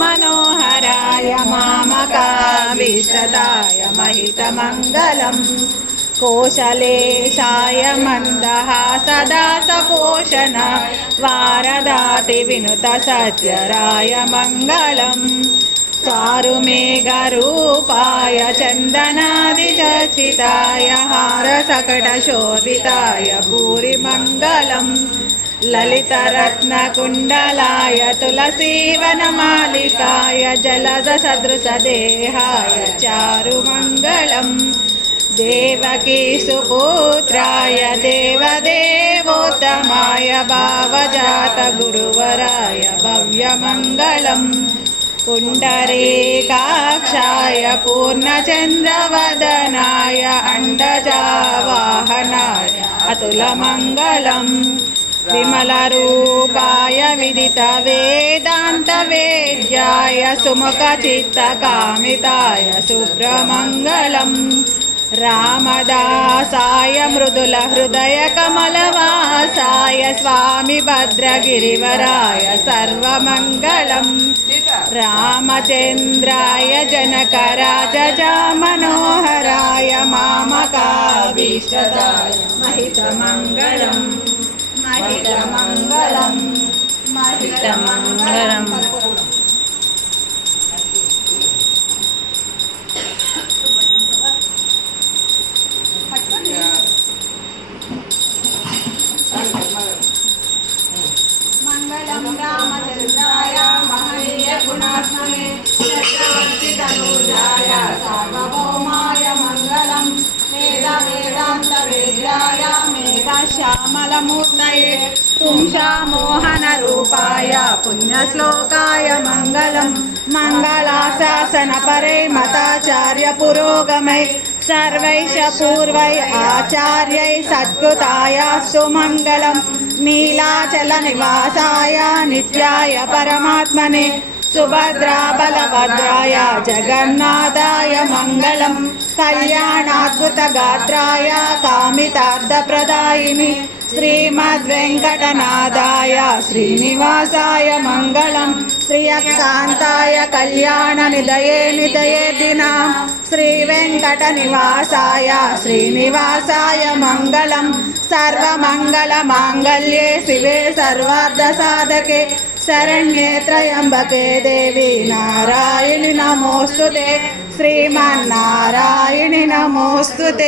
मनोहराय मामकाभीष्टदाय महितमङ्गलम् कोशलेशाय मन्दहासदासपोषण वारदाति विनुत सज्जराय मङ्गलम् चारुमेघरूपाय चन्दनादिचर्चिताय हारसकटशोभिताय भूरिमङ्गलम् ललितरत्नकुण्डलाय तुलसीवनमालिकाय जलदसदृशदेहाय चारुमङ्गलम् देवकीसुपुत्राय देवदेवोत्तमाय भावजातगुरुवराय भव्यमङ्गलम् पुण्डरीकाक्षाय पूर्णचन्द्रवदनाय अण्डजावाहनाय अतुलमङ्गलम् विमलरूपाय विदितवेदान्तवेद्याय सुमुखचित्तकामिताय शुभ्रमङ्गलम् रामदासाय मृदुलहृदयकमलवासाय स्वामी भद्रगिरिवराय सर्वमङ्गलम् रामचन्द्राय जनकराजमनोहराय मामकाभीष्टदाय महितमङ्गलम् महितमङ्गलम् महितमङ्गलम् मंगलम रामचंद्राय महनीय गुणात्मने चक्रवर्ती तनूजाय सार्वभौमाय मंगलम वेद वेदांत वेद्याय मेघश्यामलमूर्तये पुंसा मोहन रूपाय पुण्यश्लोकाय मंगलम मंगलाशासन परे मताचार्य पुरोगमै सर्वैष पूर्वै आचार्यै सद्गुतायास्तु मङ्गलम् नीलाचल निवासाय नित्याय परमात्मने सुभद्राबलभद्राय जगन्नाथाय मङ्गलम् कल्याणाद्भुतगात्राय कामितार्थप्रदायिनि श्रीमद्वेङ्कटनाथाय श्रीनिवासाय मङ्गलम् श्रियकान्ताय कल्याणनिधये निधये दिनाम् श्रीवेङ्कटनिवासाय श्रीनिवासाय मङ्गलम् सर्वमङ्गलमाङ्गल्ये शिवे सर्वार्थसाधके शरण्ये त्र्यम्बके देवी नारायणि नमोऽस्तुते श्रीमन्नारायणि नमोऽस्तुते।